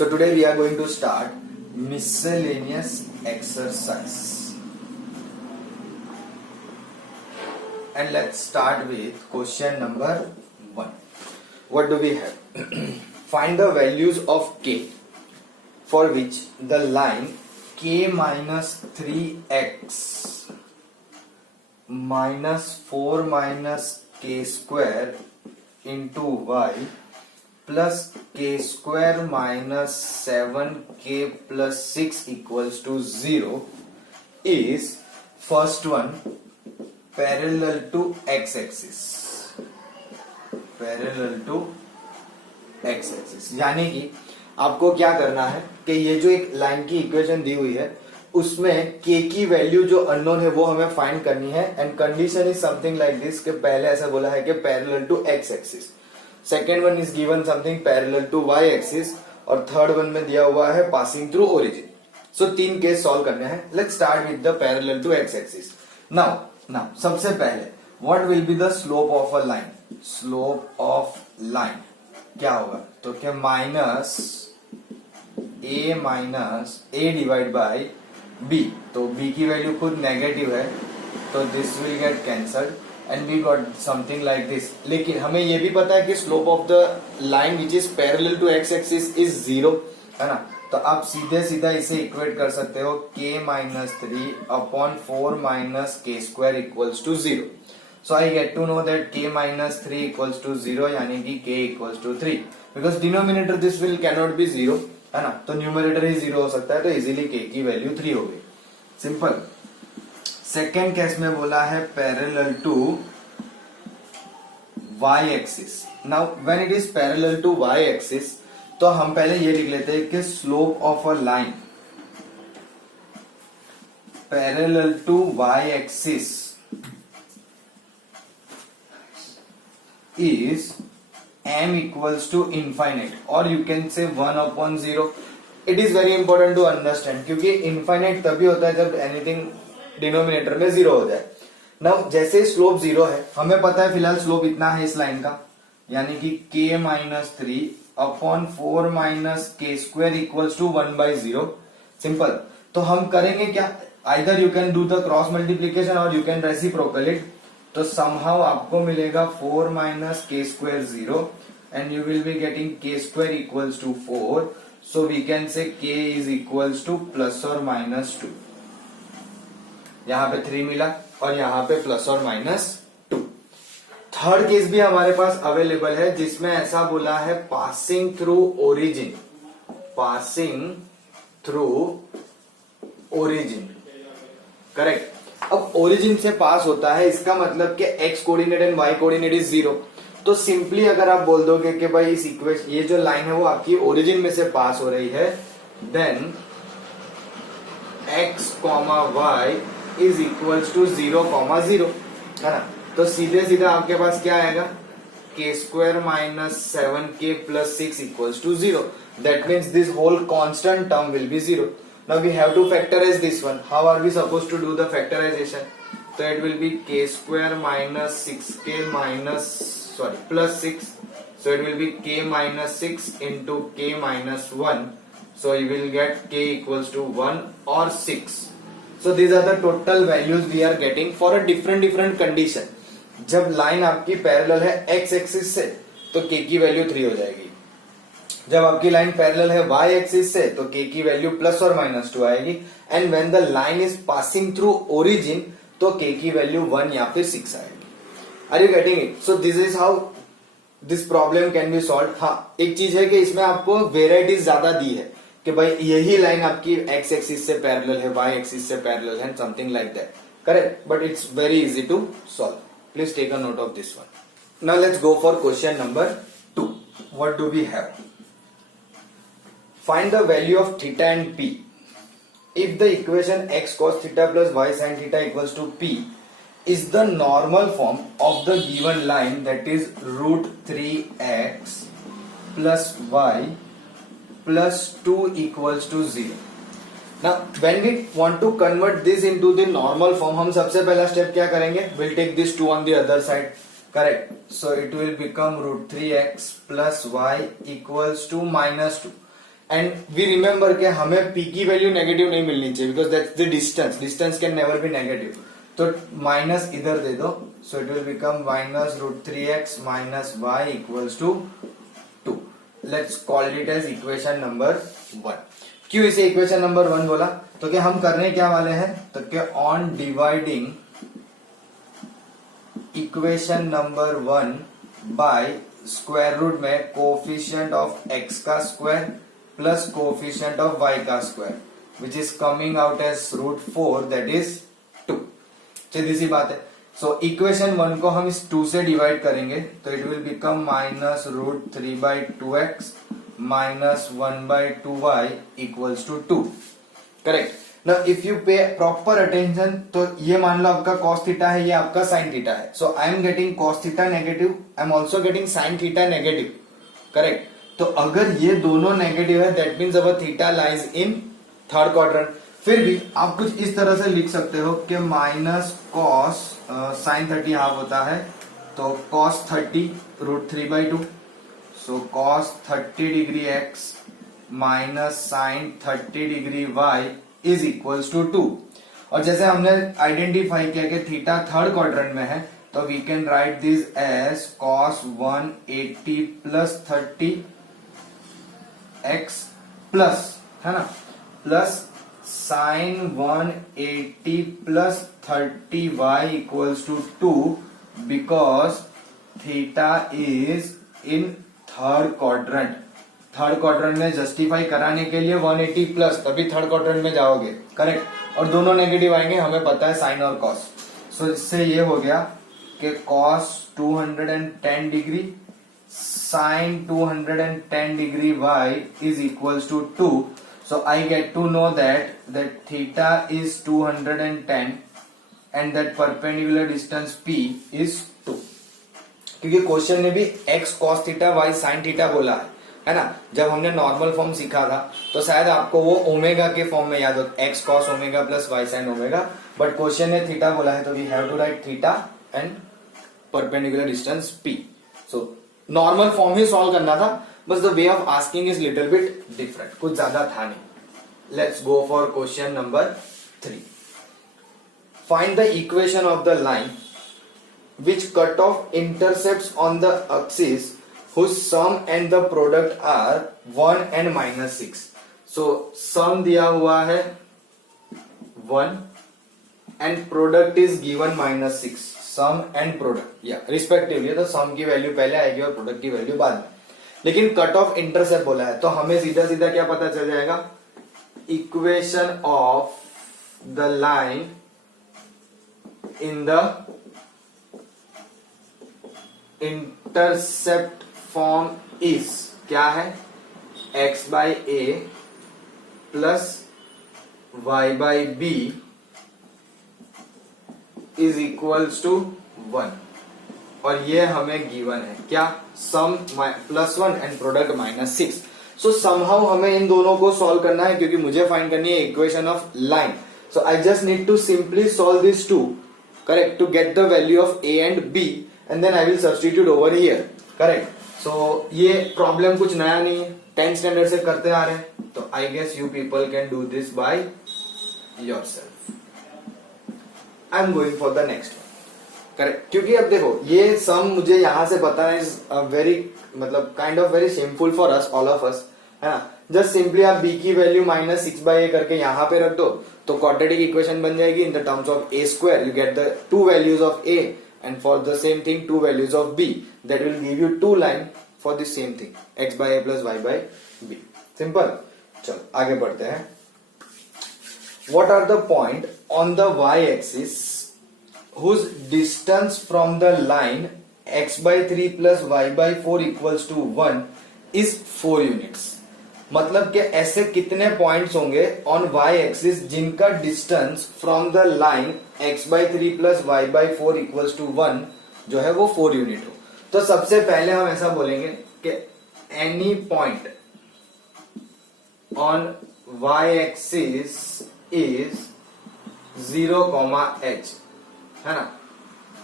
So today we are going to start miscellaneous exercise. And let's start with question number 1. What do we have? Find the values of k for which the line k minus 3x minus 4 minus k square into y plus k square minus 7k plus 6 equals to 0 is first one parallel to x-axis. Parallel to x-axis यानी कि आपको क्या करना है कि ये जो एक लाइन की इक्वेशन दी हुई है उसमें k की वैल्यू जो अननोन है वो हमें फाइंड करनी है and condition is something like this कि पहले ऐसा बोला है कि parallel to x axis, second one is given something parallel to y axis और थर्ड वन में दिया हुआ है पासिंग थ्रू ओरिजिन. सो तीन केस सॉल्व करने हैं. Let's start with the parallel to x axis. Now सबसे पहले what will be the slope of a line. Slope of line क्या होगा तो क्या minus a divide by b. तो b की वैल्यू खुद नेगेटिव है तो this will get cancelled and we got something like this. लेकिन हमें ये भी पता है कि slope of the line which is parallel to x axis is 0 है ना. तो आप सीधे सीधा इसे इक्वेट कर सकते हो k minus 3 upon 4 minus k square equals to 0. So I get to know that k minus 3 equals to 0 यानी कि k equals to 3 because denominator this will cannot be 0 है ना. तो न्यूमरेटर ही 0 हो सकता है तो इजीली k की वैल्यू 3 हो गई. सिंपल. सेकेंड केस में बोला है parallel to y axis. Now when it is parallel to y axis तो हम पहले ये लिख लेते हैं कि slope of a line parallel to y axis is m equals to infinite or you can say 1 upon 0. It is very important to understand क्योंकि infinite तभी होता है जब anything डिनोमिनेटर में 0 हो जाए. नाउ जैसे स्लोप 0 है हमें पता है फिलहाल स्लोप इतना है इस लाइन का यानी कि k minus 3 upon 4 minus k square equals to 1 by 0. Simple. तो हम करेंगे क्या, either you can do the cross multiplication और यू कैन रेसिप्रोकल इट. तो समहाउ आपको मिलेगा 4 minus k square 0 and you will be getting k square equals to 4. So we can say k is equals to plus और minus 2. यहाँ पे 3 मिला और यहाँ पे प्लस और माइनस 2. थर्ड केस भी हमारे पास अवेलेबल है जिसमें ऐसा बोला है passing through origin. Passing through origin correct. अब ओरिजिन से पास होता है इसका मतलब कि x coordinate and y coordinate is 0. तो सिंपली अगर आप बोल दोगे कि भाई इस इक्वेशन ये जो लाइन है वो आपकी ओरिजिन में से पास हो रही है then x, y is equals to 0, 0 है ना. तो सीधे सीधा आपके पास क्या आएगा k square minus 7k plus 6 equals to 0. That means this whole constant term will be 0. Now we have to factorize this one. How are we supposed to do the factorization? So it will be k square minus 6k plus 6. So it will be k minus 6 into k minus 1. So you will get k equals to 1 or 6. So these are the total values we are getting for a different condition. जब line आपकी parallel है x axis से तो k की value 3 हो जाएगी. जब आपकी लाइन पैरेलल है y एक्सिस से तो k की वैल्यू प्लस और माइनस 2 आएगी and when the line is passing through origin तो k की वैल्यू 1 या फिर 6 आएगी. Are you getting it? So this is how this problem can be solve. हाँ एक चीज है कि इसमें आपको वेराइटीज ज्यादा दी है कि भाई यही लाइन आपकी x एक्सिस से पैरेलल है, y एक्सिस से पैरेलल है, something like that. Correct. But it's very easy to solve. Please take a note of this one. Now let's go for question number 2. What do we have? Find the value of theta and p. If the equation x cos theta plus y sin theta equals to p is the normal form of the given line that is root 3x plus y plus 2 equals to 0. Now when we want to convert this into the normal form हम सबसे पहला step क्या करेंगे? We'll take this 2 on the other side. Correct. So it will become root 3x plus y equals to minus 2. And we remember के हमें p की value negative नहीं मिलनी चाहिए because that's the distance can never be negative. तो minus इधर दे दो, so it will become -√3x minus y equals to 2. Let's call it as equation number 1. क्यों इसे इक्वेशन नंबर 1 बोला? तो क्या हम करने क्या वाले हैं, तो क्या on dividing equation number 1 by square root में कोफिशिएंट ऑफ x का square plus coefficient of y का square which is coming out as √4 that is 2. सीधी सी बात है. सो इक्वेशन 1 को हम इस 2 से डिवाइड करेंगे तो it will become -√3/2x minus 1/2y equals to 2. Correct. Now if you pay proper attention तो ये मान लो आपका cos थीटा है, ये आपका sin थीटा है. So I am getting cos theta negative, I am also getting sin theta negative. Correct. तो अगर ये दोनों नेगेटिव है that means our theta lies in third quadrant. फिर भी आप कुछ इस तरह से लिख सकते हो कि माइनस cos sin 30 हाफ होता है तो cos 30 √3/2. So cos 30 degree x minus sin 30 degree y is equals to 2. और जैसे हमने आइडेंटिफाई किया कि थीटा थर्ड क्वाड्रेंट में है तो we can write this as cos 180 plus 30 x plus, है ना, plus sin 180 plus 30 y equals to 2 because theta is in third quadrant. Third quadrant में जस्टिफाई कराने के लिए 180 प्लस तभी थर्ड क्वाड्रेंट में जाओगे. करेक्ट. और दोनों नेगेटिव आएंगे, हमें पता है साइन और कॉस. सो इससे ये हो गया कि cos 210 degree sin 210 degree y is equals to 2. So I get to know that theta is 210 and that perpendicular distance p is 2. क्योंकि क्वेश्चन में भी x cos theta y sin theta बोला है ना. जब हमने नॉर्मल फॉर्म सीखा था तो शायद आपको वो ओमेगा के फॉर्म में याद हो, x cos omega plus y sin omega, but question में थीटा बोला है तो we have to write theta and perpendicular distance p. So normal form ही सॉल्व करना था, बस the way of asking is little bit different, कुछ ज्यादा था नहीं. Let's go for question number 3. Find the equation of the line which cut off intercepts on the axis whose sum and the product are 1 and -6. So sum दिया हुआ है 1 and product is given -6. sum and product या respectively, तो sum की value पहले आएगी और product की वैल्यू बाद में. लेकिन कट ऑफ इंटरसेप्ट बोला है तो हमें सीधा सीधा क्या पता चल जाएगा, equation of the line in the intercept form is क्या है, x/a plus y/b is equals to 1. और ये हमें गिवन है क्या, सम +1 एंड प्रोडक्ट -6. सो समहाउ हमें इन दोनों को सॉल्व करना है क्योंकि मुझे फाइंड करनी है equation of line. So I just need to simply solve this two, correct, to get the value of a and b and then I will substitute over here. Correct. So ये problem कुछ नया नहीं है, 10th standard से करते आ रहे हैं, तो I guess you people can do this by yourself. I am going for the next one. Correct. क्योंकि अब देखो ये सम मुझे यहां से पता है इज वेरी मतलब kind of very simple for us all of us, है ना. जस्ट सिंपली आप b की वैल्यू -6/a करके यहां पे रख दो तो क्वाड्रेटिक इक्वेशन बन जाएगी. In the terms of a square you get the two values of a and for the same thing two values of b, that will give you two line for the same thing, x/a plus y/b. Simple. चलो आगे बढ़ते हैं. What are the point on the y-axis whose distance from the line x/3 plus y/4 equals to 1 is 4 units. मतलब कि ऐसे कितने points होंगे on y axis जिनका distance from the line x/3 plus y/4 equals to 1 जो है वो 4 unit हो. तो सबसे पहले हम ऐसा बोलेंगे कि any point on y axis is 0,h, है ना.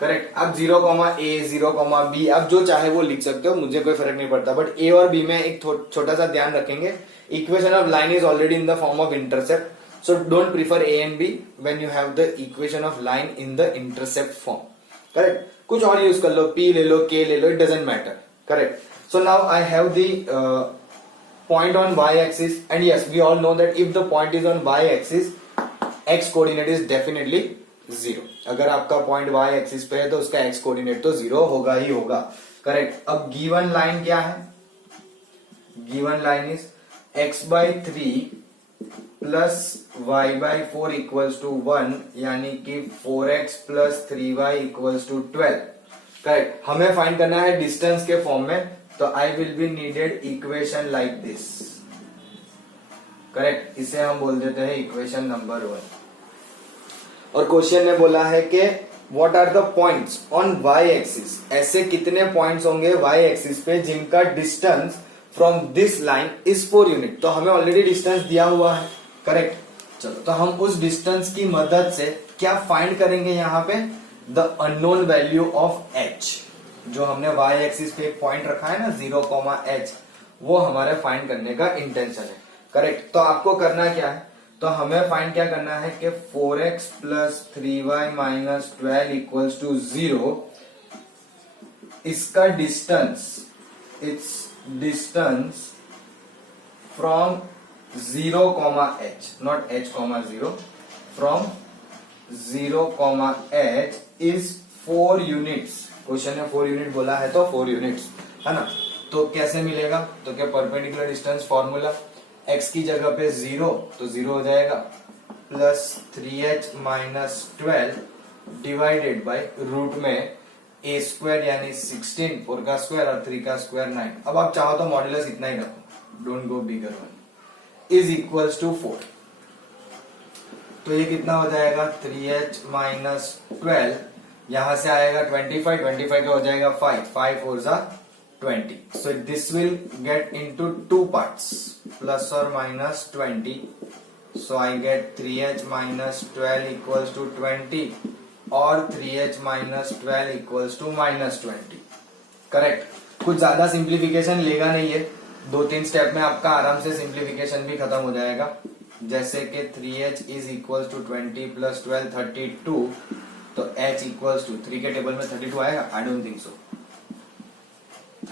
करेक्ट. अब 0,a 0,b आप जो चाहे वो लिख सकते हो, मुझे कोई फर्क नहीं पड़ता, बट a और b में एक छोटा सा ध्यान रखेंगे Equation of line is already in the form of intercept. So don't prefer A and B when you have the equation of line in the intercept form. Correct? कुछ और use कर लो, P ले लो, K ले लो, it doesn't matter. Correct? So now I have the point on y-axis, and yes, we all know that if the point is on y-axis, x coordinate is definitely 0. अगर आपका point y-axis पे है तो उसका x coordinate तो 0 होगा ही होगा. Correct? अब given line क्या है? Given line is x by 3 plus y by 4 equals to 1, यानी कि 4x plus 3y equals to 12. Correct. हमें फाइंड करना है डिस्टेंस के फॉर्म में, तो I will be needed equation like this. Correct. इसे हम बोल देते हैं इक्वेशन नंबर 1. और क्वेश्चन ने बोला है कि what are the points on y axis. ऐसे कितने पॉइंट्स होंगे वाई एक्सिस पे जिनका distance from this line is 4 unit. तो हमें ऑलरेडी डिस्टेंस दिया हुआ है. करेक्ट. चलो, तो हम उस डिस्टेंस की मदद से क्या फाइंड करेंगे यहाँ पे? The unknown value of h. जो हमने y एक्सिस पे एक पॉइंट रखा है ना 0,h, वो हमारे फाइंड करने का इंटेंशन है. करेक्ट. तो आपको करना क्या है? तो हमें फाइंड क्या करना है कि 4x plus 3y minus 12 equals to 0. इसका distance, it's distance from 0,h, not h,0, from 0,h is 4 units. Question ने 4 यूनिट बोला है तो 4 यूनिट्स है ना. तो कैसे मिलेगा? तो क्या परपेंडिकुलर डिस्टेंस फॉर्मूला, x की जगह पे 0 तो 0 हो जाएगा, plus 3h minus 12 divided by root में a स्क्वायर यानी 16, 4 का स्क्वायर और 3 का स्क्वायर 9. अब आप चाहो तो मॉड्यूलस इतना ही रखो, don't go bigger one, is equals to 4. तो ये कितना हो जाएगा? 3h माइनस 12, यहां से आएगा 25, 25 का हो जाएगा 5, 5 4 जा 20. So this will get into 2 parts, plus और minus 20. So I get 3h minus 12 equals to 20 और 3h minus 12 equals to minus 20. Correct. कुछ ज्यादा सिंप्लीफिकेशन लेगा नहीं है, 2-3 स्टेप में आपका आराम से सिंप्लीफिकेशन भी खत्म हो जाएगा. जैसे कि 3h is equals to 20 plus 12 32, तो h इक्वल्स टू 3 के टेबल में 32 आएगा? I don't think so.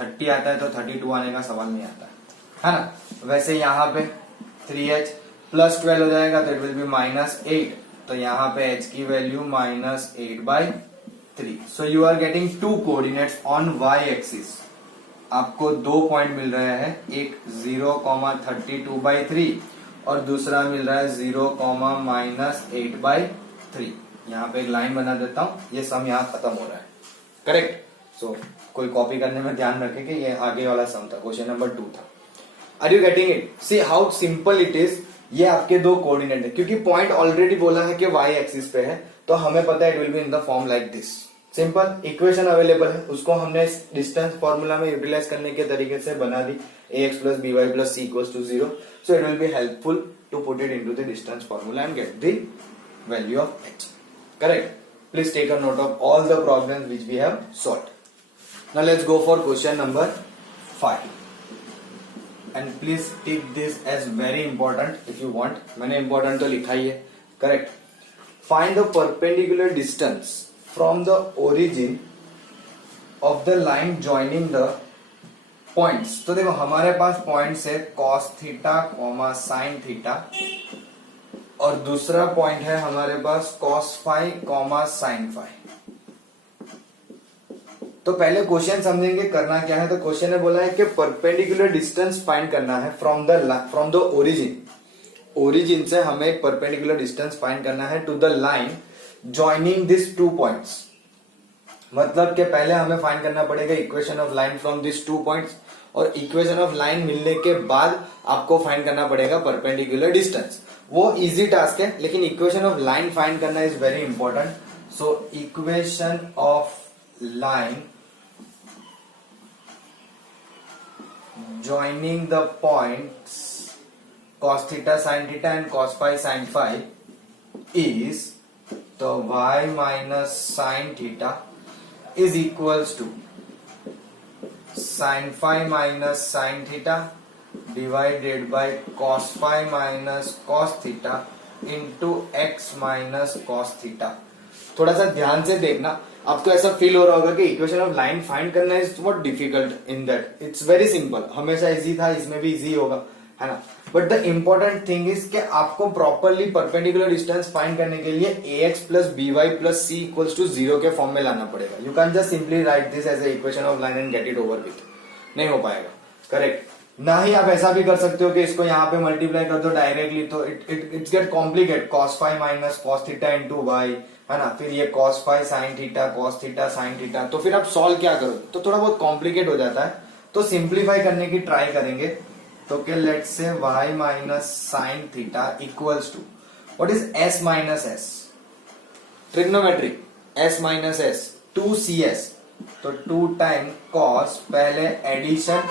30 आता है तो 32 आने का सवाल नहीं आता है ना. वैसे यहाँ पे 3h प्लस 12 हो जाएगा तो इट विल बी माइनस 8, तो यहाँ पे h की value minus 8/3. So you are getting 2 coordinates on y axis. आपको 2 पॉइंट मिल रहे हैं, एक 0,32/3 और दूसरा मिल रहा है 0, माइनस 8/3. यहाँ पे एक लाइन बना देता हूं, ये सम यहाँ खत्म हो रहा है. करेक्ट. सो कोई कॉपी करने में ध्यान रखे कि ये आगे वाला सम था, क्वेश्चन नंबर 2 था. Are you getting it? See how simple it is. ये आपके 2 कोऑर्डिनेट है, क्योंकि पॉइंट ऑलरेडी बोला है कि y एक्सिस पे है, तो हमें पता है it will be in the form like this. Simple equation available है, उसको हमने डिस्टेंस फॉर्मूला में यूटिलाइज करने के तरीके से बना दी. ax plus by plus c equals to 0. So it will be helpful to put it into the distance formula and get the value of h. Correct? Please take a note of all the problems which we have solved. Now let's go for question number 5. And please take this as very important if you want. मैंने important तो लिखा ही है. Correct? Find the perpendicular distance from the origin of the line joining the points. तो देखो हमारे पास points है cos theta, sin theta, और दूसरा पॉइंट है हमारे पास cos फाई, sin फाई. तो पहले क्वेश्चन समझेंगे करना क्या है. तो क्वेश्चन ने बोला है कि परपेंडिकुलर डिस्टेंस फाइंड करना है फ्रॉम द ओरिजिन. ओरिजिन से हमें एक परपेंडिकुलर डिस्टेंस फाइंड करना है to the line joining this 2 points. मतलब कि पहले हमें फाइंड करना पड़ेगा equation of line from this 2 points, और इक्वेशन ऑफ लाइन मिलने के बाद आपको फाइंड करना पड़ेगा परपेंडिकुलर डिस्टेंस. वो इजी टास्क है, लेकिन इक्वेशन ऑफ लाइन फाइंड करना is very important. So equation of line joining the points cos theta sin theta and cos phi sin phi is the y minus sin theta is equals to sin phi minus sin theta divided by cos phi minus cos theta into x minus cos theta. थोड़ा सा ध्यान से देखना, आपको ऐसा feel हो रहा होगा कि इक्वेशन ऑफ लाइन फाइंड करना is what difficult in that, it's very simple. हमेशा इजी था, इसमें भी इजी होगा, है ना। But the important thing is कि आपको प्रॉपरली परपेंडिकुलर डिस्टेंस फाइंड करने के लिए ax plus b y plus c equals to 0 के फॉर्म में लाना पड़ेगा। You can just simply write this as a equation of line and get it over with, नहीं हो पाएगा, करेक्ट। ना ही आप ऐसा भी कर सकते हो कि इसको यहाँ पे मल्टीप्लाई कर दो डायरेक्टली, तो it's get complicate, cos phi minus cos theta into y, है ना, फिर ये cos phi sine theta cos theta sine theta, तो फिर आप सॉल्व क्या करो, तो थोड़ा बहुत कॉम्प्लिकेट हो जाता है। तो सिंप्लीफाई करने की ट्राई करेंगे, तो कि let's say y minus sine theta equals to what is s minus s, trigonometric s minus s 2cs, तो 2 टाइम cos, पहले एडिशन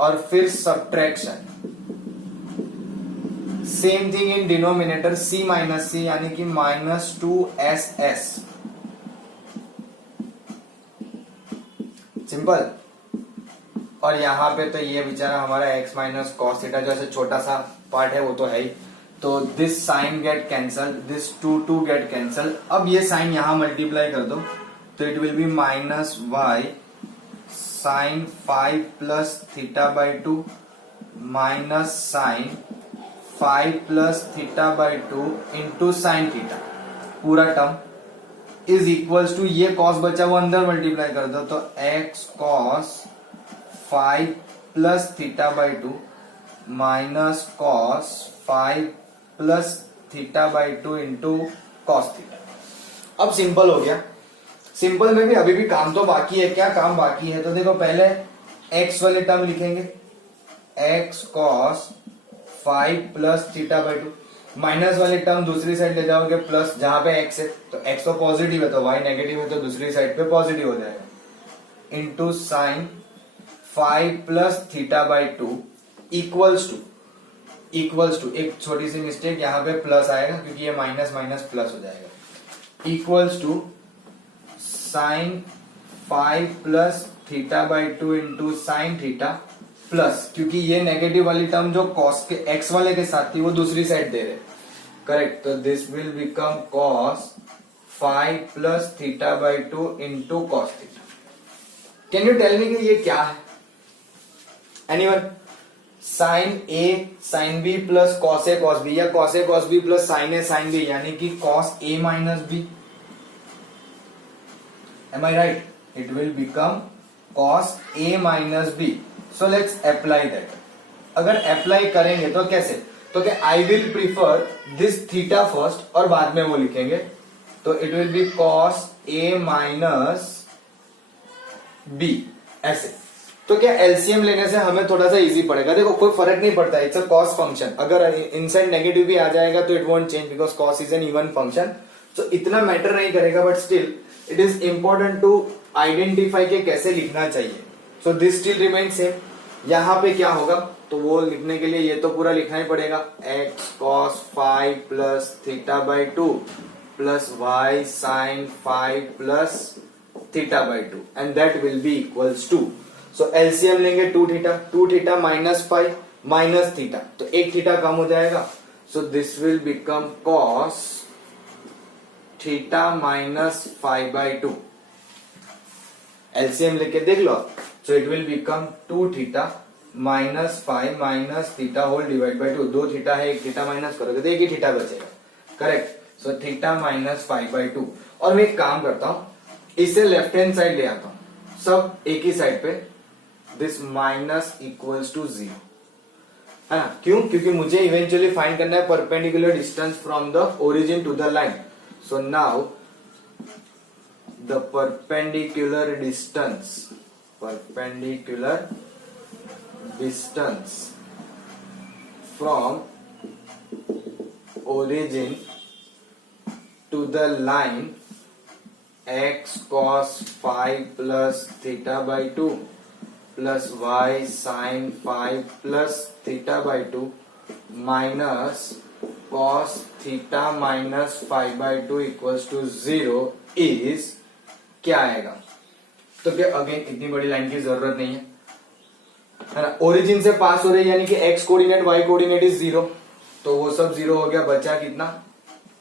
और फिर subtraction, same thing in denominator c minus c यानी कि माइनस 2ss, सिंपल। और यहाँ पे तो ये बेचारा हमारा x माइनस कॉस थीटा जो ऐसे छोटा सा पार्ट है वो तो है ही, तो this sine get cancel, this 2 get cancel. अब ये साइन यहाँ मल्टीप्लाई कर दो, तो it will be minus y sine 5 plus theta by 2 minus sine 5 plus theta by 2 into sine theta, पूरा टर्म इज इक्वल्स टू, ये कॉस बचा वो अंदर मल्टीप्लाई कर दो, तो x cos 5 plus theta by 2 minus cos 5 plus theta by 2 into cos theta. अब simple हो गया। सिंपल में भी अभी भी काम तो बाकी है, क्या काम बाकी है, तो देखो पहले x वाले टर्म लिखेंगे, x cos 5 plus theta by 2, minus वाले टर्म दूसरी साइड ले जाओगे प्लस, जहां पे x है तो x तो पॉजिटिव है तो y नेगेटिव है तो दूसरी साइड पे पॉजिटिव हो जाएगा, into sine 5 plus theta by 2 equals to एक छोटी सी मिस्टेक, यहाँ पे प्लस आएगा क्योंकि ये माइनस माइनस प्लस हो जाएगा, equals to sine 5 plus theta by 2 into sine theta plus, क्योंकि ये नेगेटिव वाली टर्म जो कॉस के एक्स वाले के साथ थी वो दूसरी साइड दे रहे, करेक्ट। तो this will become cos 5 plus theta by 2 into cos theta. Can you tell me कि ये क्या है, anyone? Sine a sine b plus cos a cos b, या cos a cos b plus sine a sine b, यानी कि cos a minus b, am I right? It will become cos a minus b. So let's apply that. अगर apply करेंगे तो कैसे, तो क्या I will prefer this theta first और बाद में वो लिखेंगे, तो it will be cos a minus b, ऐसे। तो क्या एलसीएम लेने से हमें थोड़ा सा इजी पड़ेगा, देखो कोई फर्क नहीं पड़ता, इट्स अ कॉस फंक्शन, अगर इनसाइड नेगेटिव भी आ जाएगा तो it won't change because cos is an even function, तो इतना मैटर नहीं करेगा, but still it is important to identify के कैसे लिखना चाहिए। So this still remain same. यहाँ पे क्या होगा, तो वो लिखने के लिए ये तो पूरा लिखना ही पड़ेगा, x cos 5 plus theta by 2 plus y sine 5 plus theta by 2 and that will be equals to, so LCM लेंगे 2 थीटा माइनस 5 माइनस थीटा, तो एक थीटा कम हो जाएगा, so this will become cos theta minus 5 by 2, LCM लेके देख लो, so it will become 2 theta minus 5 minus theta whole divide by 2, 2 theta है, एक थीटा माइनस करोगे तो एक ही थीटा बचेगा, correct. So theta minus 5 by 2, और मैं एक काम करता हूं, इसे लेफ्ट हैंड साइड ले आता हूं, सब एक ही साइड पे, दिस माइनस इक्वल्स टू 0, है ना, क्यों, क्योंकि मुझे इवेंचुअली फाइंड करना है perpendicular distance from the origin to the line. So now the perpendicular distance from origin to the line x cos 5 plus theta by 2 plus y sin 5 plus theta by 2 minus cos theta minus 5 by 2 equals to 0 is क्या आएगा, तो क्या again इतनी बड़ी line की जरूरत नहीं है, है ना। ओरिजिन से पास हो रही है यानी कि x coordinate y coordinate is 0, तो वो सब 0 हो गया, बचा कितना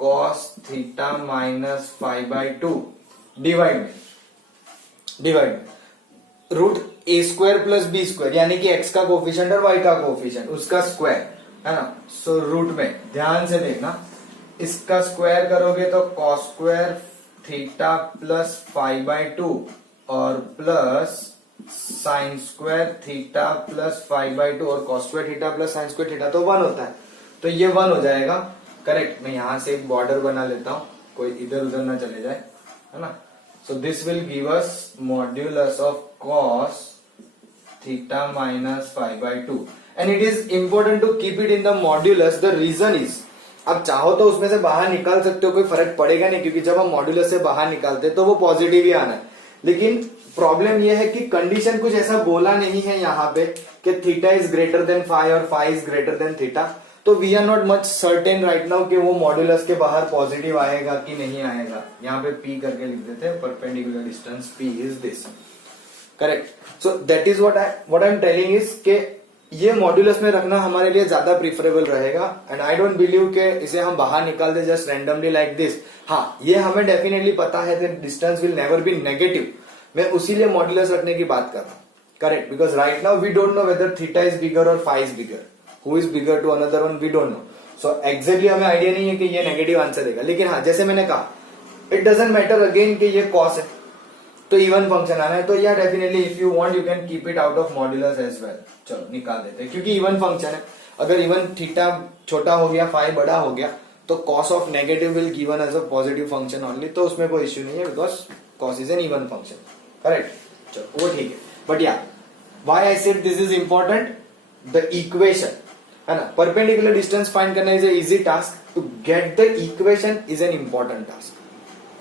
cos theta minus 5/2 divide root a square plus b square यानी कि एक्स का कोफिशिएंट और वाई का कोफिशिएंट उसका स्क्वायर, है ना। सो रूट में ध्यान से देखना, इसका स्क्वायर करोगे तो cos स्क्वायर थीटा प्लस 5/2 और plus sine square theta plus 5/2 और cos square theta plus sine square theta तो 1 होता है, तो ये 1 हो जाएगा। करेक्ट, मैं यहां से एक बॉर्डर बना लेता हूं, कोई इधर उधर ना चले जाए, है ना। So this will give us modulus of cos theta minus 5/2 and it is important to keep it in the modulus. The reason is, आप चाहो तो उसमें से बाहर निकाल सकते हो, कोई फर्क पड़ेगा नहीं, क्योंकि जब हम मॉड्यूलस से बाहर निकालते हैं तो वो पॉजिटिव ही आना है। लेकिन प्रॉब्लम यह है कि कंडीशन कुछ ऐसा बोला नहीं है यहाँ पे कि theta is greater than five और five is greater than theta, तो we are not much certain right now कि वो मॉड्यूलस के बाहर पॉजिटिव आएगा कि नहीं आएगा। यहाँ पे P करके लिख देते हैं, perpendicular distance P is this. Correct, so that is what I am telling is के ये मॉड्यूलस में रखना हमारे लिए ज्यादा प्रीफरेबल रहेगा। एंड आई डोंट बिलीव के इसे हम बाहर निकाल दे जस्ट रैंडमली लाइक दिस। हाँ, ये हमें डेफिनेटली पता है कि distance will never be negative, मैं उसीलिए मॉड्यूलस रखने की बात कर रहा हूं। Correct, because right now we don't know whether theta is bigger और five is bigger, who is bigger to another one we don't know. So exactly हमें आइडिया नहीं है कि ये नेगेटिव आंसर देगा। लेकिन हाँ, जैसे मैंने कहा, इट डजंट मैटर अगेन कि ये कॉस है तो इवन फंक्शन आना है, तो yeah definitely if you want you can keep it out of modulus as well. चलो निकाल देते हैं, क्योंकि इवन फंक्शन है। अगर इवन थीटा छोटा हो गया फाइव बड़ा हो गया तो cos of negative will given as a positive function only, तो उसमें कोई इश्यू नहीं है because cos is an even function. Correct, चलो वो ठीक है। But yeah why I said this is important, the equation, है ना, परपेंडिकुलर डिस्टेंस फाइंड करना is a easy task, to get the equation is an important task.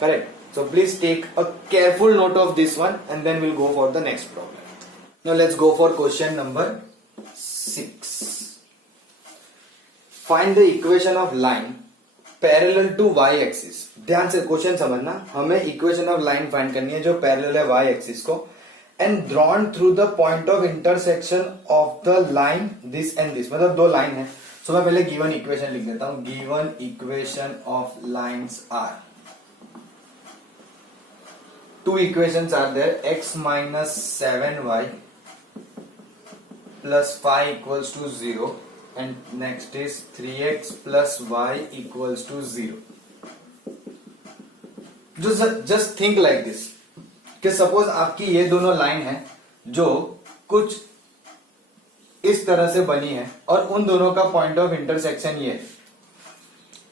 Correct. So please take a careful note of this one and then we'll go for the next problem. Now let's go for question number 6. Find the equation of line parallel to y axis. ध्यान से question समझना, हमें equation of line find करनी है जो parallel है y axis को, and drawn through the point of intersection of the line this and this, मतलब दो लाइन है। सो मैं पहले गिवन इक्वेशन लिख देता हूं, given equation of lines are, two equations are there, x minus 7y plus 5 equals to 0 and next is 3x plus y equals to 0. Just think like this कि suppose आपकी ये दोनों लाइन है जो कुछ इस तरह से बनी है और उन दोनों का पॉइंट ऑफ इंटरसेक्शन ये है।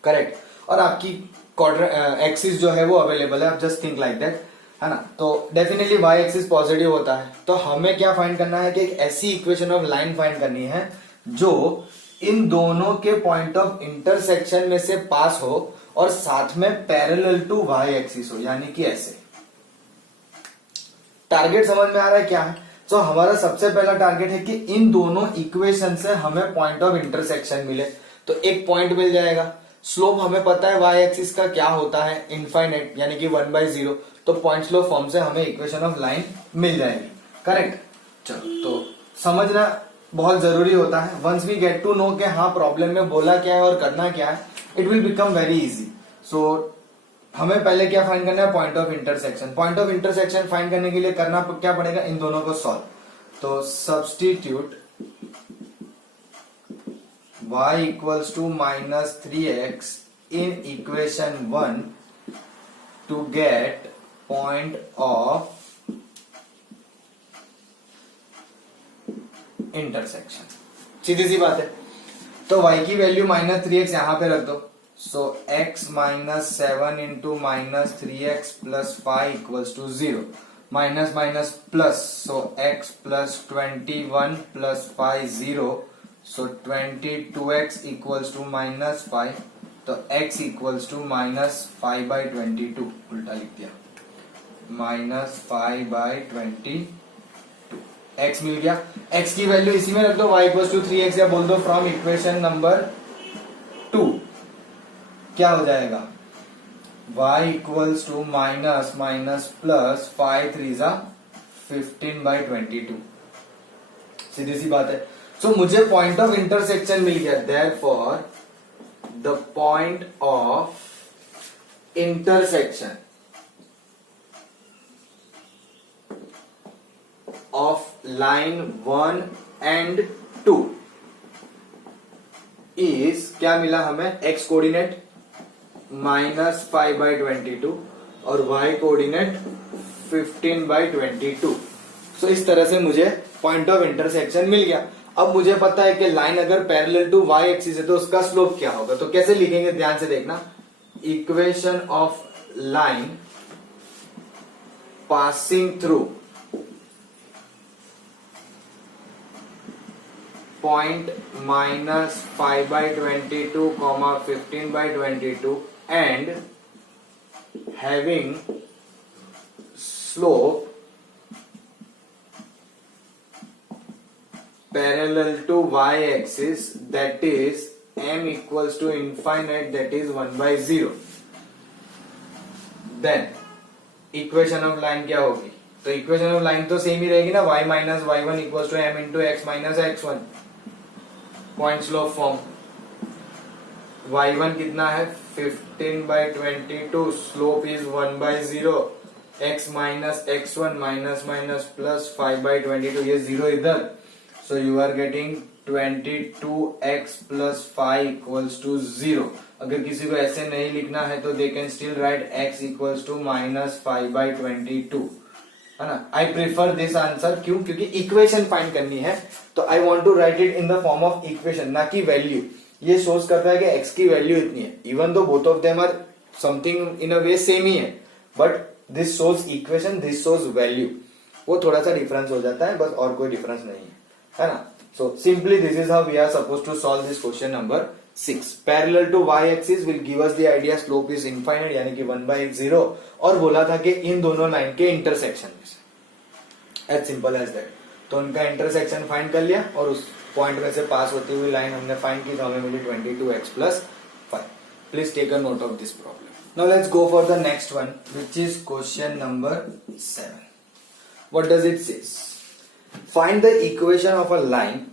करेक्ट, और आपकी क्वाड्रेंट एक्सिस जो है वो अवेलेबल है, आप जस्ट थिंक लाइक दैट, है ना। तो डेफिनेटली y एक्सिस पॉजिटिव होता है, तो हमें क्या फाइंड करना है कि एक ऐसी इक्वेशन ऑफ लाइन फाइंड करनी है जो इन दोनों के पॉइंट ऑफ इंटरसेक्शन में से पास हो और साथ में पैरेलल टू y एक्सिस हो, यानी कि ऐसे। टारगेट समझ में आ रहा है क्या है? तो हमारा सबसे पहला टारगेट है कि इन दोनों इक्वेशन से हमें पॉइंट ऑफ इंटरसेक्शन मिले, तो एक पॉइंट मिल जाएगा। स्लोप हमें पता है y एक्सिस का क्या होता है, इनफाइनाइट, यानी कि 1/0, तो पॉइंट स्लोप फॉर्म से हमें इक्वेशन ऑफ लाइन मिल जाएगी। करेक्ट, चलो तो समझना बहुत जरूरी होता है। Once we get to know कि हाँ प्रॉब्लम में बोला क्या है और करना क्या है, it will become very easy. So हमें पहले क्या फाइंड करना है, point of intersection. Point of intersection find करने के लिए करना क्या पड़ेगा, इन दोनों को सॉल्व। तो substitute y equals to minus 3x in equation 1 to get point of intersection। सीधी सी बात है, तो y की वैल्यू -3x यहां पे रख दो। सो x minus 7 into minus 3x plus 5 equals to 0। Minus minus plus, so x plus 21 plus 5 0, so 22x equals to -5, तो x equals to -5/22, उल्टा लिख दिया, -5/22। x मिल गया, x की वैल्यू इसी में रख दो, y equals to 3x, या बोल दो फ्रॉम इक्वेशन नंबर 2 क्या हो जाएगा, y equals to minus minus plus 5 3 15/22। सीधी सी बात है। सो मुझे पॉइंट ऑफ इंटरसेक्शन मिल गया, therefore the point of intersection of line 1 and 2 is, क्या मिला हमें, x कोऑर्डिनेट -5/22 और y कोऑर्डिनेट 15/22। सो इस तरह से मुझे पॉइंट ऑफ इंटरसेक्शन मिल गया। अब मुझे पता है कि लाइन अगर पैरेलल टू y एक्सिस है तो उसका स्लोप क्या होगा। तो कैसे लिखेंगे, ध्यान से देखना। Equation of line passing through point -5/22, 15/22 and having slope parallel to y-axis, that is m equals to infinite, that is 1/0, then equation of line क्या होगी। तो इक्वेशन ऑफ लाइन तो सेम ही रहेगी ना, y minus y1 equals to m into x minus x1, point slope form. y1 कितना है 15/22, slope is 1/0, x minus x1 minus minus plus 5/22, ये 0 इधर। So you are getting 22x plus 5 equals to 0। अगर किसी को ऐसे नहीं लिखना है तो they can still right x equals to -5/22, है ना। आई प्रेफर दिस आंसर, क्यों, क्योंकि इक्वेशन फाइंड करनी है तो I want to write it in the form of equation, ना कि वैल्यू। ये शोज करता है कि x की वैल्यू इतनी है, even though both of them are something in a way same ही है, but this shows equation, this shows value. वो थोड़ा सा डिफरेंस हो जाता है, बस और कोई डिफरेंस नहीं है ना। So simply this is how we are suppose to solve this question number 6। Parallel to y axis will give us the idea slope is infinite, यानी कि 1/0, और बोला था कि इन दोनों लाइन के इंटरसेक्शन में से, एज सिंपल एज दैट। तो उनका इंटरसेक्शन फाइंड कर लिया और उस पॉइंट में से पास होती हुई लाइन हमने फाइंड की, तो हमें मिली 22x plus 5। Please take a note of this problem. Now let's go for the next one, which is question number 7। What does it says? Find the equation of a line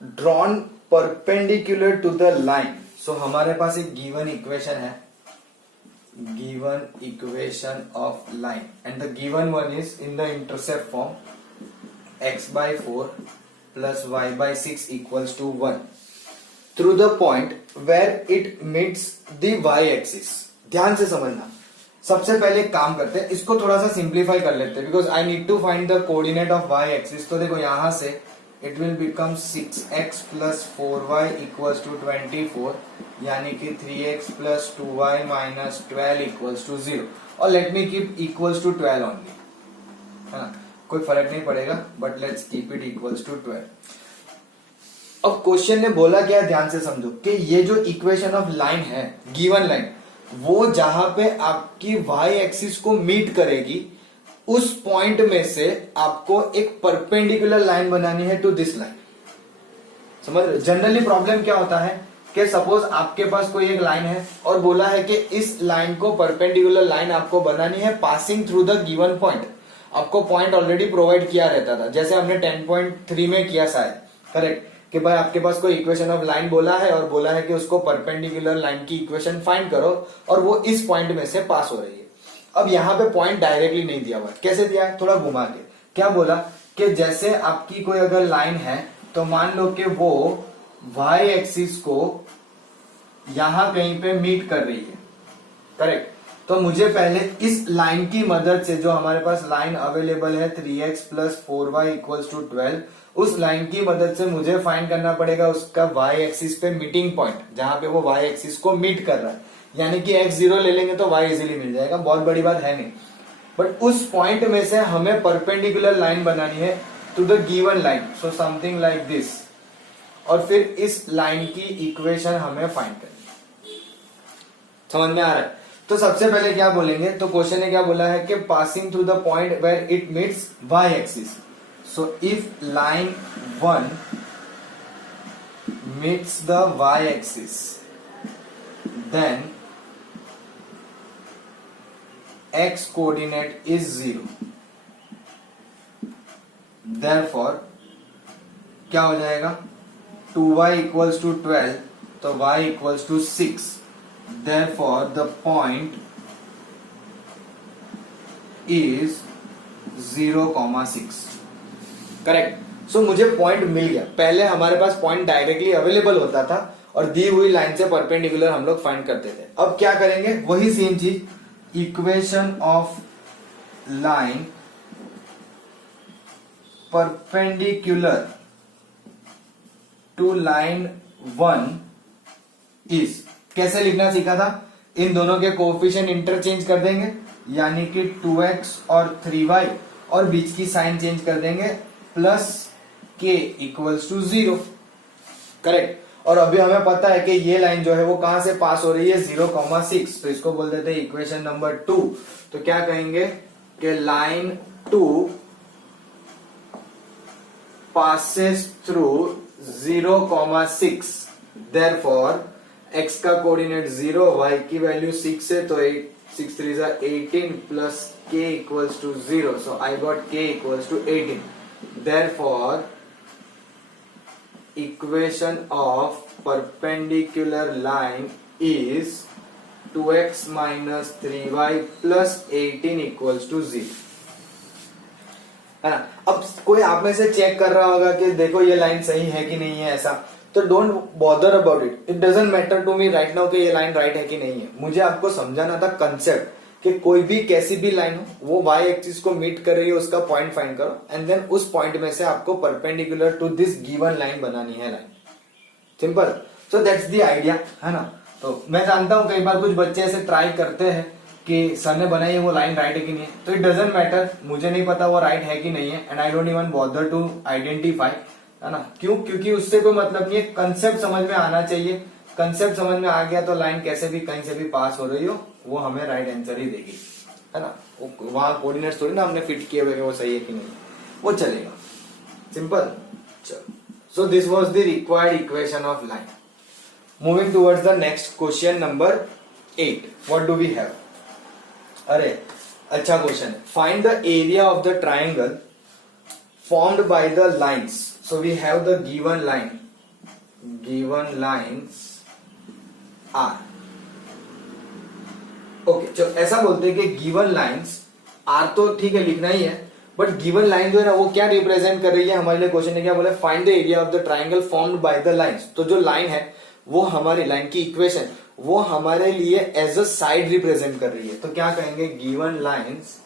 drawn perpendicular to the line. So हमारे पास एक given equation है, given equation of line, and the given one is in the intercept form x/4 plus y/6 equals to 1 through the point where it meets the y-axis। ध्यान से समझना। सबसे पहले काम करते हैं, इसको थोड़ा सा सिंप्लीफाई कर लेते हैं, because I need to find the coordinate of y-axis। तो देखो यहां से it will become 6x plus 4y equals to 24, यानी कि 3x plus 2y minus 12 equals to 0, और let me keep equals to 12 only, है ना, कोई फर्क नहीं पड़ेगा, but let's keep it equals to 12। अब क्वेश्चन ने बोला क्या, ध्यान से समझो, कि ये जो इक्वेशन ऑफ लाइन है, गिवन लाइन, वो जहां पे आपकी y एक्सिस को मीट करेगी, उस पॉइंट में से आपको एक परपेंडिकुलर लाइन बनानी है टू दिस लाइन। समझ रहे? जनरली प्रॉब्लम क्या होता है कि सपोज आपके पास कोई एक लाइन है और बोला है कि इस लाइन को परपेंडिकुलर लाइन आपको बनानी है passing through the given point. आपको पॉइंट ऑलरेडी प्रोवाइड किया रहता था, जैसे हमने 10.3 में किया शायद, करेक्ट, कि भाई आपके पास कोई इक्वेशन ऑफ लाइन बोला है और बोला है कि उसको परपेंडिकुलर लाइन की इक्वेशन फाइंड करो, और वो इस पॉइंट में से पास हो रही है। अब यहाँ पे पॉइंट डायरेक्टली नहीं दिया हुआ, कैसे दिया है, थोड़ा घुमा के। क्या बोला कि जैसे आपकी कोई अगर लाइन है तो मान लो कि वो y एक्सिस को यहां कहीं पे मीट कर रही है, करेक्ट। तो मुझे पहले इस लाइन की मदद से, जो हमारे पास लाइन अवेलेबल है 3x plus 4y equals to 12, उस लाइन की मदद से मुझे फाइंड करना पड़ेगा उसका y एक्सिस पे मीटिंग पॉइंट, जहां पे वो y एक्सिस को मीट कर रहा है, यानी कि x0 ले लेंगे तो y इजीली मिल जाएगा, बहुत बड़ी बात है नहीं। बट उस पॉइंट में से हमें परपेंडिकुलर लाइन बनानी है to the given line, so something like this, और फिर इस लाइन की इक्वेशन हमें फाइंड करनी है। समझ में आ रहा है? तो सबसे पहले क्या बोलेंगे, तो क्वेश्चन ने क्या बोला है कि passing through the point where it meets y axis. So if line 1 meets the y axis, then x coordinate is 0. Therefore क्या हो जाएगा 2y इक्वल्स टू 12, तो y equals to 6, therefore the point is 0,6। Correct. So मुझे point मिल गया। पहले हमारे पास point directly available होता था और दी हुई लाइन से परपेंडिकुलर हम लोग फाइंड करते थे। अब क्या करेंगे, वही सेम चीज, equation of line perpendicular to line 1 is, कैसे लिखना सीखा था, इन दोनों के कोएफिशिएंट इंटरचेंज कर देंगे, यानी कि 2x और 3y, और बीच की साइन चेंज कर देंगे, plus k equals to 0। Correct. और अभी हमें पता है कि ये लाइन जो है वो कहां से पास हो रही है, 0,6, तो इसको बोल देते हैं इक्वेशन नंबर 2। तो क्या कहेंगे कि line 2 passes through 0,6, therefore x का कोऑर्डिनेट 0, y की वैल्यू 6 है, तो 6 3 जा 18 plus k equals to 0, so I got k equals to 18, therefore equation of perpendicular line is 2x minus 3y plus 18 equals to 0, है ना। अब कोई आप में से चेक कर रहा होगा कि देखो ये लाइन सही है कि नहीं है, ऐसा, तो don't bother about it, it doesn't matter to me right now कि ये लाइन राइट है कि नहीं है। मुझे आपको समझाना था कंसेप्ट कि कोई भी कैसी भी लाइन हो वो y एक्सिस को मीट कर रही है, उसका पॉइंट फाइंड करो एंड देन उस पॉइंट में से आपको perpendicular to this given line बनानी है line, simple. So that's the idea, है ना। तो मैं जानता हूं कई बार कुछ बच्चे ऐसे ट्राई करते हैं कि सर ने बनाई है वो लाइन राइट है कि नहीं है, तो इट डजंट मैटर, मुझे नहीं पता वो राइट है कि नहीं है, and I don't even bother to identify, है ना। क्यों? क्योंकि उससे कोई मतलब नहीं है, कंसेप्ट समझ में आना चाहिए। कंसेप्ट समझ में आ गया तो लाइन कैसे भी कहीं से भी पास हो रही हो वो हमें राइट आंसर ही देगी, है ना। वहां कोऑर्डिनेट्स थोड़ी ना हमने फिट किए हुए कि वो सही है कि नहीं, वो चलेगा, सिंपल। चलो, so this was the required equation of line. Moving towards the next question number 8, what do we have. अरे अच्छा क्वेश्चन है, find the area of the triangle formed by the lines. So we have the given lines are. Okay, चलो ऐसा बोलते हैं कि given lines are तो ठीक है लिखना ही है, बट given line जो है ना वो क्या रिप्रेजेंट कर रही है हमारे लिए। क्वेश्चन ने क्या बोला, find the area of the triangle formed by the lines. तो जो लाइन है वो हमारी लाइन की इक्वेशन वो हमारे लिए एज अ साइड रिप्रेजेंट कर रही है, तो क्या कहेंगे, गिवन लाइंस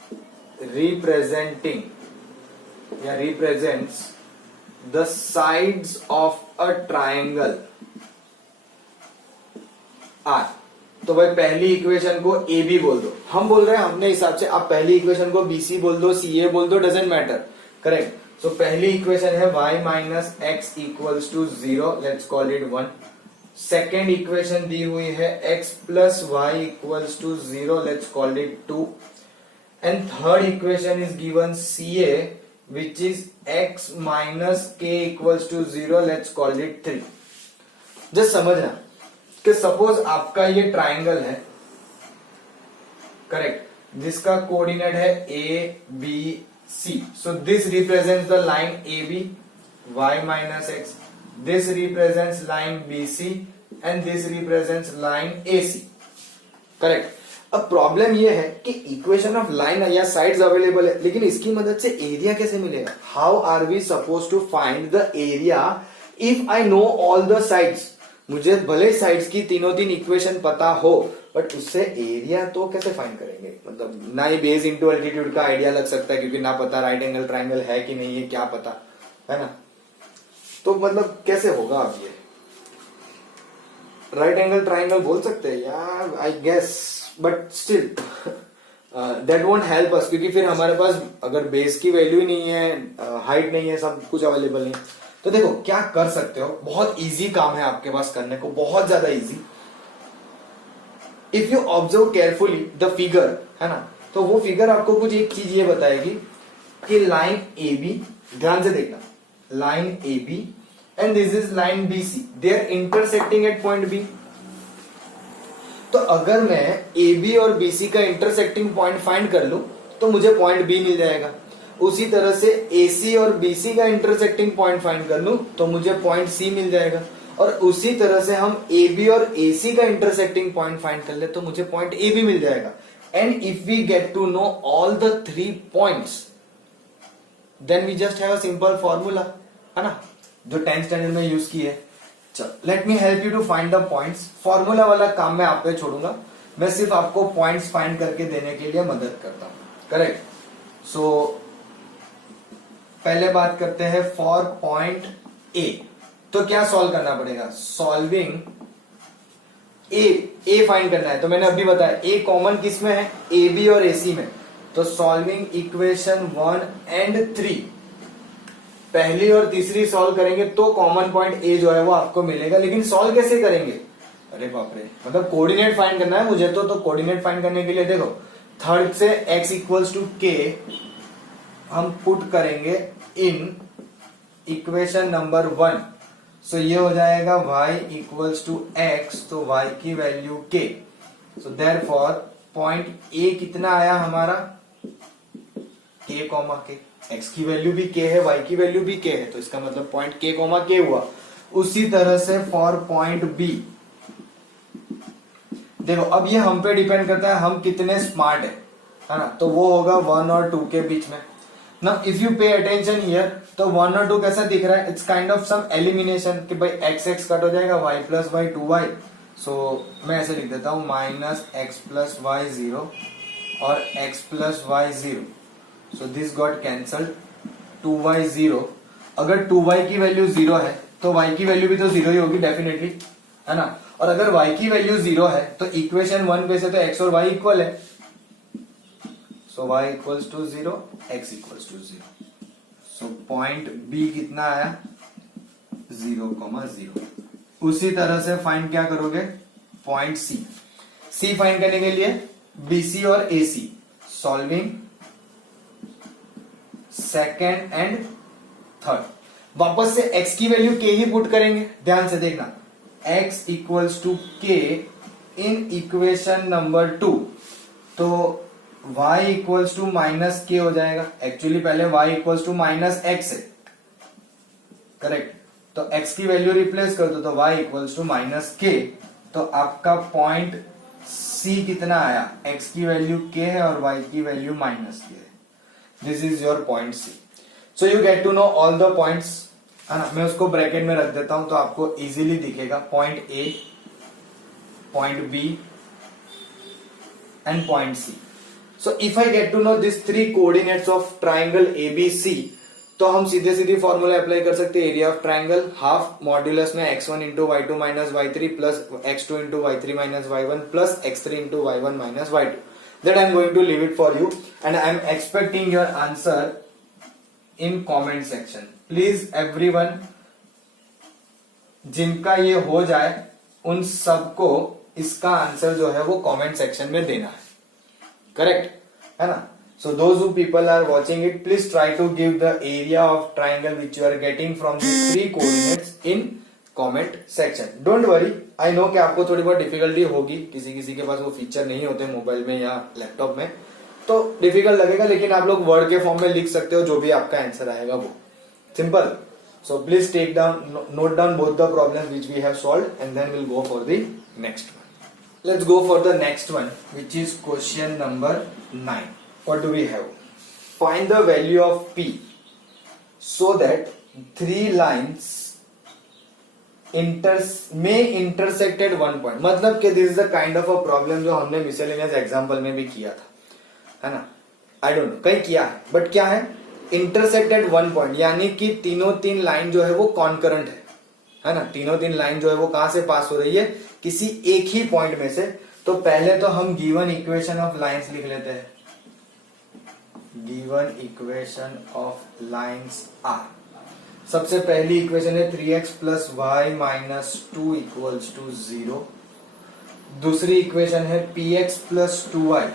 रिप्रेजेंटिंग या represents the sides of a triangle are। तो भाई पहली इक्वेशन को ए बी बोल दो, हम बोल रहे हैं अपने हिसाब से, आप पहली इक्वेशन को बी सी बोल दो, सी ए बोल दो, डजेंट मैटर, करेक्ट। सो पहली इक्वेशन है y minus x equals to 0, let's call it 1। Second equation दी हुई है x plus y equals to 0, let's call it 2। And third equation is given c a which is x minus k equals to 0, let's call it 3। Just समझना कि suppose आपका ये triangle है, correct, जिसका coordinate है a b c, so this represents the line a b, y minus x, this represents line b c and this represents line a c, करेक्ट। अब problem ये है कि इक्वेशन ऑफ लाइन या sides available है, लेकिन इसकी मदद से एरिया कैसे मिलेगा। How are we suppose to find the area if I know all the sides. मुझे भले साइड्स की तीनों तीन इक्वेशन पता हो, बट उससे एरिया तो कैसे फाइंड करेंगे। मतलब ना ही बेस इंटू अल्टीट्यूड का आइडिया लग सकता है, क्योंकि ना पता राइट एंगल ट्राइंगल है कि नहीं है, क्या पता, है ना। तो मतलब कैसे होगा। अब ये राइट एंगल ट्राइंगल बोल सकते हैं यार, I guess, but still that won't help us, क्योंकि फिर हमारे पास अगर बेस की वैल्यू ही नहीं है, हाइट नहीं है, सब कुछ अवेलेबल नहीं। तो देखो क्या कर सकते हो, बहुत इजी काम है आपके पास करने को, बहुत ज्यादा easy. If you observe carefully the figure, है ना, तो वो फिगर आपको कुछ एक चीज ये बताएगी कि लाइन ए बी, ध्यान से देखना, line A B and this is line B C, they are intersecting at point B. तो अगर मैं ए बी और बी सी का इंटरसेक्टिंग पॉइंट फाइंड कर लूं तो मुझे पॉइंट बी मिल जाएगा। उसी तरह से AC और BC का इंटरसेक्टिंग पॉइंट फाइंड कर लूं तो मुझे पॉइंट C मिल जाएगा, और उसी तरह से हम AB और AC का इंटरसेक्टिंग पॉइंट फाइंड कर ले तो मुझे पॉइंट AB मिल जाएगा। And if we get to know all the 3 points then we just have a simple formula, है ना, जो 10th स्टैंडर्ड में यूज की है। चलो let me help you to find the points. Formula वाला काम मैं आप पे छोड़ूंगा, मैं सिर्फ आपको पॉइंट्स फाइंड करके देने के लिए मदद करता हूं, करेक्ट। सो पहले बात करते हैं फॉर पॉइंट ए। तो क्या सॉल्व करना पड़ेगा? सॉल्विंग ए फाइंड करना है। तो मैंने अभी बताया ए कॉमन किस में है? ए बी और एसी में। तो सॉल्विंग इक्वेशन 1 एंड 3 पहली और तीसरी सॉल्व करेंगे तो कॉमन पॉइंट ए जो है वो आपको मिलेगा। लेकिन सॉल्व कैसे करेंगे? अरे बाप रे, मतलब कोऑर्डिनेट फाइंड करना है मुझे। तो कोऑर्डिनेट फाइंड करने के लिए देखो, थर्ड से x इक्वल्स टू के हम पुट करेंगे इन इक्वेशन नंबर 1। सो ये हो जाएगा y इक्वल्स टू x, तो y की value k। So therefore point a कितना आया हमारा? k comma k। x की वैल्यू भी k है, y की वैल्यू भी k है, तो इसका मतलब पॉइंट k कॉमा k हुआ। उसी तरह से फॉर पॉइंट b, देखो अब ये हम पे डिपेंड करता है हम कितने स्मार्ट है ना। तो वो होगा 1 और 2 के बीच में। Now if you pay attention here, तो 1 और 2 कैसा दिख रहा है? It's kind of some elimination कि भाई x x कट हो जाएगा, y प्लस वाई 2y। सो मैं ऐसे लिख देता हूं माइनस एक्स प्लस वाई 0 और x plus y 0। So this got cancelled, 2y 0। अगर 2y की वैल्यू 0 है तो y की वैल्यू भी तो 0 ही होगी डेफिनेटली, है ना। और अगर y की वैल्यू 0 है तो इक्वेशन 1 पे से तो x और y इक्वल है। So y equals to 0, x equals to 0। So point b कितना आया? 0,0। उसी तरह से फाइंड क्या करोगे? पॉइंट c फाइंड करने के लिए BC और AC solving second and third, वापस से x की वैल्यू k ही पुट करेंगे। ध्यान से देखना, x equals to k in equation number 2। तो y equals to minus k हो जाएगा। एक्चुअली पहले y equals to minus x है, करेक्ट। तो x की वैल्यू रिप्लेस कर दो तो y equals to minus k। तो आपका पॉइंट c कितना आया? x की वैल्यू k है और y की वैल्यू माइनस k है। This is your point c। So you get to know all the points, है ना। मैं उसको ब्रैकेट में रख देता हूं तो आपको इजीली दिखेगा। Point a, point b and point c। So if I get to know this 3 coordinates of triangle ABC, तो हम सीधे सीधे फॉर्मूला अप्लाई कर सकते हैं। Area of triangle half modulus में x1 into y2 minus y3 plus x2 into y3 minus y1 plus x3 into y1 minus y2। That I am going to leave it for you and I am expecting your answer in comment section. Please everyone, जिनका ये हो जाए उन सबको इसका answer जो है वो कमेंट सेक्शन में देना है, करेक्ट, है ना। So those who people are watching it, please try to give the area of triangle which you are getting from the 3 coordinates in comment section. Don't worry, I know कि आपको थोड़ी बहुत difficulty होगी, किसी के पास वो फीचर नहीं होते मोबाइल में या लैपटॉप में, तो डिफिकल्ट लगेगा, लेकिन आप लोग वर्ड के फॉर्म में लिख सकते हो जो भी आपका आंसर आएगा वो simple. So please take down, note down both the problems which we have solved and then we'll go for the next one. Let's go for the next one, which is question number 9. What do we have? Find the value of P so that 3 lines may intersect at one point. मतलब कि this is the kind of a problem जो हमने miscellaneous example में भी किया था, है ना। I don't know, कहीं किया है, but क्या है? Intersect at one point, यानी कि तीन लाइन जो है वो concurrent है ना। तीन लाइन जो है वो कहां से पास हो रही है? किसी एक ही पॉइंट में से। तो पहले तो हम गिवन इक्वेशन ऑफ लाइंस लिख लेते हैं। Given equation of lines are, सबसे पहली इक्वेशन है 3x plus y minus 2 equals to 0। दूसरी इक्वेशन है px plus 2y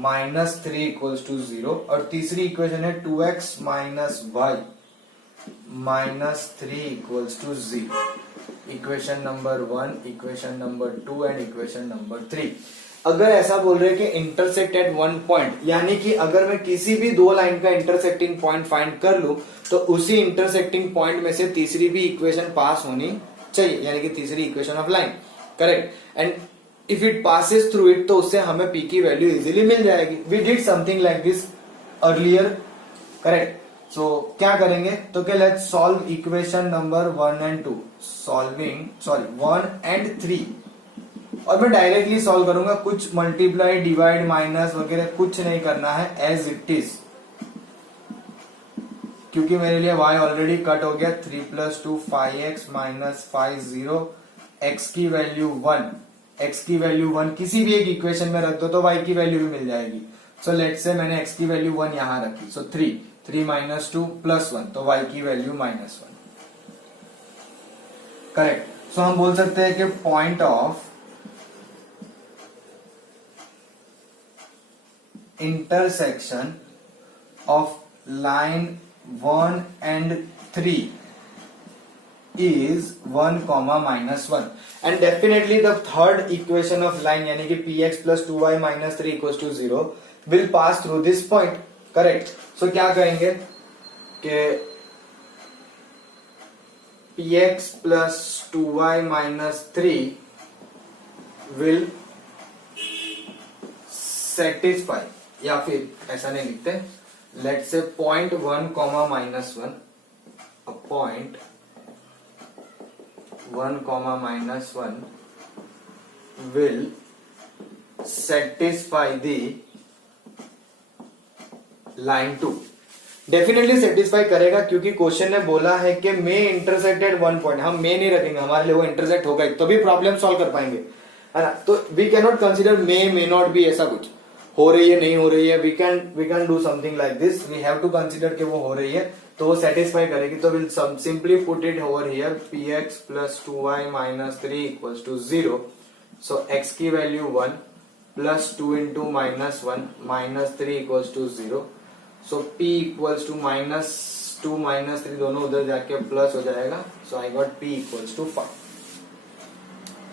minus 3 equals to 0। और तीसरी इक्वेशन है 2x minus y minus 3 equals to 0। Equation number 1, equation number 2 and equation number 3। अगर ऐसा बोल रहे हैं कि इंटरसेक्ट एट वन पॉइंट, यानी कि अगर मैं किसी भी दो लाइन का इंटरसेक्टिंग पॉइंट फाइंड कर लूं तो उसी इंटरसेक्टिंग पॉइंट में से तीसरी भी इक्वेशन पास होनी चाहिए, यानी कि तीसरी equation of line, correct. And if it passes through it तो उससे हमें पी की वैल्यू इजीली मिल जाएगी। We did something like this earlier, correct. So क्या करेंगे तो क्या, let's solve equation number 1 and 2, solving 1 and 3, और मैं डायरेक्टली सॉल्व करूंगा, कुछ मल्टीप्लाई डिवाइड माइनस वगैरह कुछ नहीं करना है, एज इट इज, क्योंकि मेरे लिए y ऑलरेडी कट हो गया। 3 + 2 5x - 5 0, x की वैल्यू 1, x की वैल्यू 1 किसी भी एक इक्वेशन में रख दो तो y की वैल्यू भी मिल जाएगी। सो लेट्स से मैंने x की वैल्यू 1 यहां रखी, सो 3 - 2 + 1, तो y की वैल्यू -1, करेक्ट। सो हम बोल सकते हैं कि point of intersection of line 1 and 3 is 1, -1, and definitely the third equation of line यानी कि px + 2y - 3 = 0 will pass through this point, correct। so क्या कहेंगे कि px + 2y - 3 will satisfy, या फिर ऐसा नहीं लिखते, let's say point 1, -1, point 1, -1 will satisfy the line 2। Definitely satisfy करेगा, क्योंकि क्वेश्चन ने बोला है कि मे इंटरसेक्टेड वन पॉइंट, हम मे नहीं रखेंगे, हमारे लिए वो इंटरसेक्ट होगा तो भी प्रॉब्लम सॉल्व कर पाएंगे, है ना। तो we can not consider may not be, ऐसा कुछ हो रही है नहीं हो रही है, we can do something like this, we have to consider कि वो हो रही है तो वो सेटिस्फाई करेगी। तो will simply put it over here, px + 2y - 3 = 0, so x की वैल्यू 1 + 2 × -1 - 3 = 0, सो p = -2 - 3 दोनों उधर जाके प्लस हो जाएगा, so I got p = 5।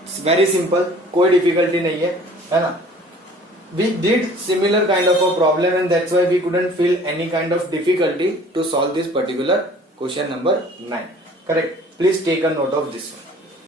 It's very simple, कोई डिफिकल्टी नहीं है ना। We did similar kind of a problem and that's why we couldn't feel any kind of difficulty to solve this particular question number 9. Correct. Please take a note of this one.